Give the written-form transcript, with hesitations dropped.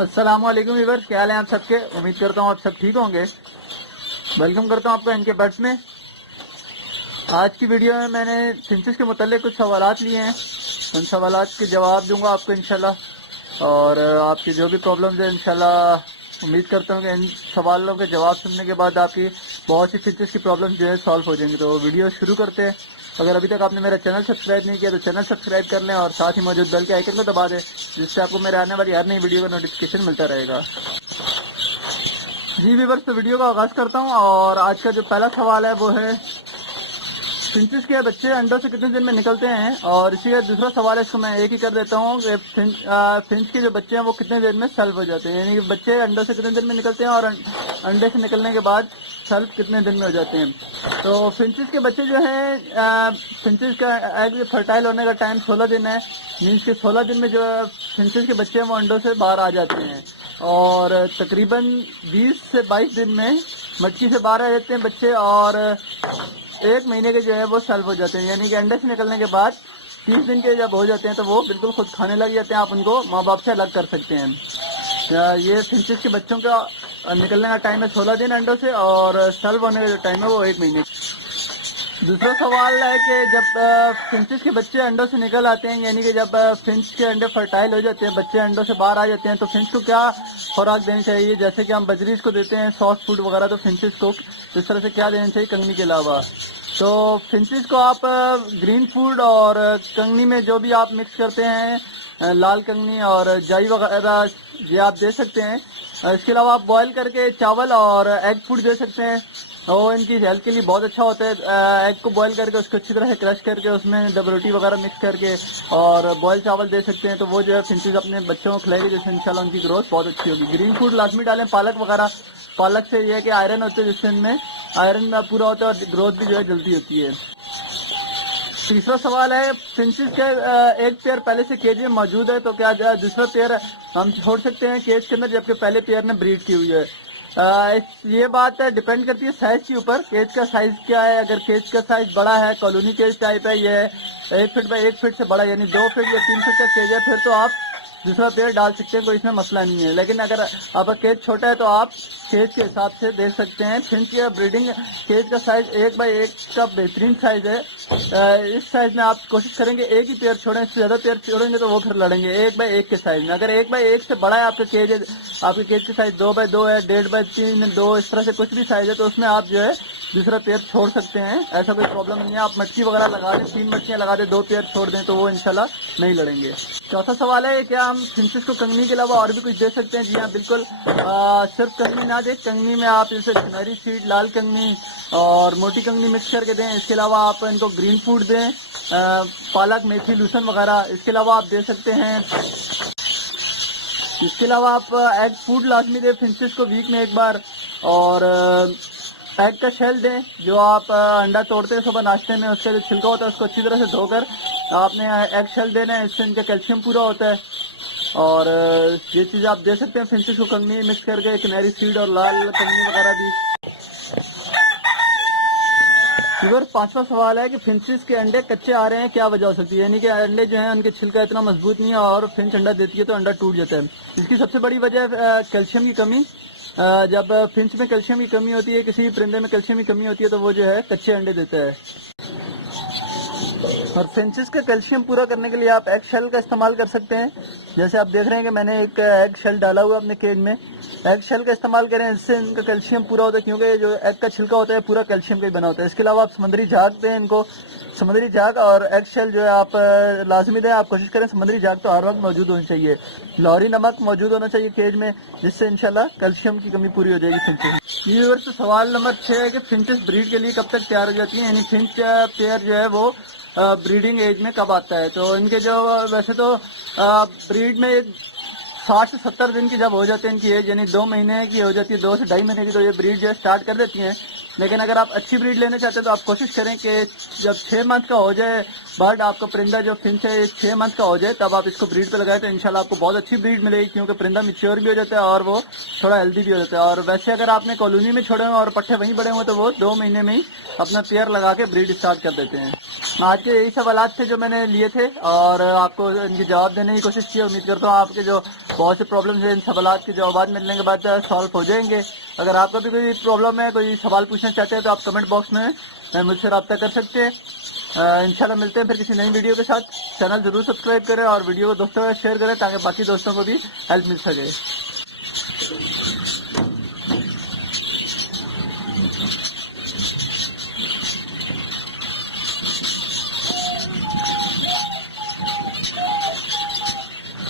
अस्सलाम वालेकुम व्यूअर्स, क्या हाल है आप सबके। उम्मीद करता हूँ आप सब ठीक होंगे। वेलकम करता हूँ आपको इनके बर्ड्स में। आज की वीडियो में मैंने फिंचेस के मुतालिक कुछ सवालात लिए हैं। उन सवालात के जवाब दूंगा आपको इंशाल्लाह। और आपकी जो भी प्रॉब्लम्स है इंशाल्लाह उम्मीद करता हूँ कि इन सवालों के जवाब सुनने के बाद आपकी बहुत सी फिंचेस की प्रॉब्लम जो है सॉल्व हो जाएंगी। तो वीडियो शुरू करते हैं। अगर अभी तक आपने मेरा चैनल सब्सक्राइब नहीं किया तो चैनल सब्सक्राइब कर लें और साथ ही मौजूद बेल के आइकन को दबा दें, जिससे आपको मेरे आने वाली हर नई वीडियो का नोटिफिकेशन मिलता रहेगा। जी व्यूअर्स, तो वीडियो का आगाज करता हूँ। और आज का जो पहला सवाल है वो है फिंचेस के बच्चे अंडों से कितने दिन में निकलते हैं। और इसी का दूसरा सवाल है, इसको मैं एक ही कर देता हूँ कि फिंच के जो बच्चे हैं वो कितने दिन में सल्व हो जाते हैं, यानी कि बच्चे अंडों से कितने दिन में निकलते हैं और अंडे से निकलने के बाद सल्व कितने दिन में हो जाते हैं। तो फिंचेस के बच्चे जो हैं, फिंचेस का एग फर्टाइल होने का टाइम 16 दिन है। मीन्स के 16 दिन में जो फिंचेस के बच्चे हैं वो अंडों से बाहर आ जाते हैं। और तकरीबन 20 से 22 दिन में मटकी से बाहर आ जाते हैं बच्चे। और एक महीने के जो है वो सल्व हो जाते हैं, यानी कि अंडे से निकलने के बाद 30 दिन के जब हो जाते हैं तो वो बिल्कुल खुद खाने लग जाते हैं। आप उनको माँ बाप से अलग कर सकते हैं। ये फिंचेस के बच्चों का निकलने का टाइम है 16 दिन अंडों से, और सल्व होने का जो टाइम है वो 1 महीने। दूसरा सवाल है कि जब फिंचेस के बच्चे अंडों से निकल आते हैं, यानी कि जब फिंच के अंडे फर्टाइल हो जाते हैं, बच्चे अंडों से बाहर आ जाते हैं, तो फिंच को क्या खुराक देनी चाहिए। जैसे कि हम बजरीज को देते हैं सॉफ्ट फूड वगैरह, तो फिंचेस को इस तरह से क्या देना चाहिए कंगनी के अलावा। तो फिंचेस को आप ग्रीन फूड और कंगनी में जो भी आप मिक्स करते हैं, लाल कंगनी और जाई वगैरह, ये आप दे सकते हैं। इसके अलावा आप बॉयल करके चावल और एग फूड दे सकते हैं। वो इनकी हेल्थ के लिए बहुत अच्छा होता है। एग को बॉयल करके उसको अच्छी तरह से क्रश करके उसमें डबल रोटी वगैरह मिक्स करके और बॉयल चावल दे सकते हैं। तो वो जो है फिंचेस अपने बच्चों को खिलाएगी, जिससे इंशाल्लाह उनकी ग्रोथ बहुत अच्छी होगी। ग्रीन फूड लाजमी डालें, पालक वगैरह। पालक से ये है कि आयरन होते हैं, जिससे इनमें आयरन पूरा होता है और ग्रोथ भी जो है जल्दी होती है। तीसरा सवाल है, फिंचेस के एक पेयर पहले से केज में मौजूद है, तो क्या दूसरा पेयर हम छोड़ सकते हैं केज के अंदर जबकि पहले पेयर ने ब्रीड की हुई है। ये बात डिपेंड करती है साइज के ऊपर। केज का साइज क्या है। अगर केज का साइज बड़ा है, कॉलोनी केज टाइप है, ये 1 फीट बाई 1 फीट से बड़ा, यानी 2 फीट या 3 फीट का केज है, फिर तो आप दूसरा पेयर डाल सकते हैं, कोई इसमें मसला नहीं है। लेकिन अगर आपका केज छोटा है तो आप केज के हिसाब से देख सकते हैं। फिंच या ब्रीडिंग केज का साइज 1 बाई 1 का बेहतरीन साइज है। इस साइज में आप कोशिश करेंगे एक ही पेयर छोड़ें, इससे ज्यादा पेयर छोड़ेंगे तो वो फिर लड़ेंगे। 1 बाई 1 के साइज में, अगर 1 बाई 1 से बड़ा है आपका केज, आपके केज की साइज 2 बाई 2 है, 1.5 बाई 3, 2, इस तरह से कुछ भी साइज है, तो उसमें आप जो है दूसरा पेयर छोड़ सकते हैं। ऐसा कोई प्रॉब्लम नहीं है। आप मटकी वगैरह लगा दें, 3 मटकियां लगा दें, 2 पेयर छोड़ दें, तो वो इंशाल्लाह नहीं लड़ेंगे। चौथा सवाल है, क्या हम फिंचेस को कंगनी के अलावा और भी कुछ दे सकते हैं। जी हाँ, बिल्कुल। सिर्फ कंगनी ना दें, कंगनी में आप जैसे सुनहरी सीड, लाल कंगनी और मोटी कंगनी मिक्स करके दें। इसके अलावा आप इनको ग्रीन फूड दें, पालक, मेथी, लूसन वगैरह। इसके अलावा आप दे सकते हैं, इसके अलावा आप एग फूड लाजमी दें फिंचेस को वीक में एक बार। और एग का शेल दें, जो आप अंडा तोड़ते हैं सुबह नाश्ते में, उसका जो छिलका होता है उसको अच्छी तरह से धोकर आपने एग शेल देना है, इससे इनका कैल्शियम पूरा होता है। और ये चीज़ आप दे सकते हैं फिंचेस को कंगनी मिक्स करके, किनारी सीड और लाल कंगनी वगैरह भी। फिर पांचवा सवाल है कि फिंचेस के अंडे कच्चे आ रहे हैं, क्या वजह हो सकती है। यानी कि अंडे जो हैं उनके छिलका इतना मजबूत नहीं है और फिंच अंडा देती है तो अंडा टूट जाता है। इसकी सबसे बड़ी वजह है कैल्शियम की कमी। जब फिंच में कैल्शियम की कमी होती है, किसी भी परिंदे में कैल्शियम की कमी होती है, तो वो जो है कच्चे अंडे देता है। और फिंचेस का कैल्शियम पूरा करने के लिए आप एग शेल का इस्तेमाल कर सकते हैं। जैसे आप देख रहे हैं कि मैंने एक एग शेल डाला हुआ अपने केज में। एग शेल का इस्तेमाल करें, इससे इनका कैल्शियम पूरा होता है, क्योंकि जो एग का छिलका होता है पूरा कैल्शियम का ही बना होता है। इसके अलावा आप समुद्री झाग दें इनको। समुद्री झाग और एग शेल जो है आप लाजमी दें। आप कोशिश करें समुद्री झाग तो हर वक्त मौजूद होनी चाहिए। लाहौरी नमक मौजूद होना चाहिए केज में, जिससे इंशाल्लाह कैल्शियम की कमी पूरी हो जाएगी फिंचेस। ये तो सवाल नंबर 6 है कि फिंचेस ब्रीड के लिए कब तक तैयार हो जाती है, यानी फिंच पेयर जो है वो ब्रीडिंग एज में कब आता है। तो इनके जो वैसे तो ब्रीड में 60 से 70 दिन की जब हो जाते हैं इनकी एज, यानी 2 महीने की हो जाती है, 2 से 2.5 महीने की, तो ये ब्रीड जो है स्टार्ट कर देती हैं। लेकिन अगर आप अच्छी ब्रीड लेना चाहते हैं तो आप कोशिश करें कि जब 6 मंथ का हो जाए बर्ड, आपका परिंदा जो फिंच है 6 मंथ का हो जाए, तब आप इसको ब्रीड पे लगाएं तो इंशाल्लाह आपको बहुत अच्छी ब्रीड मिलेगी, क्योंकि परिंदा मिच्योर भी हो जाता है और वो थोड़ा हेल्दी भी हो जाता है। और वैसे अगर आपने कॉलोनी में छोड़े हुए और पट्टे वहीं बड़े हुए तो वो 2 महीने में ही अपना पेयर लगा के ब्रीड स्टार्ट कर देते हैं। आज के यही सवालात थे जो मैंने लिए थे और आपको इनके जवाब देने की कोशिश की। उम्मीद करता हूँ आपके जो बहुत से प्रॉब्लम्स हैं इन सवालात के जवाब मिलने के बाद सॉल्व हो जाएंगे। अगर आपका भी कोई प्रॉब्लम है, कोई सवाल पूछना चाहते हैं तो आप कमेंट बॉक्स में मुझसे रब्ता कर सकते हैं। इंशाल्लाह मिलते हैं फिर किसी नई वीडियो के साथ। चैनल जरूर सब्सक्राइब करें और वीडियो को दोस्तों के साथ शेयर करें ताकि बाकी दोस्तों को भी हेल्प मिल सके।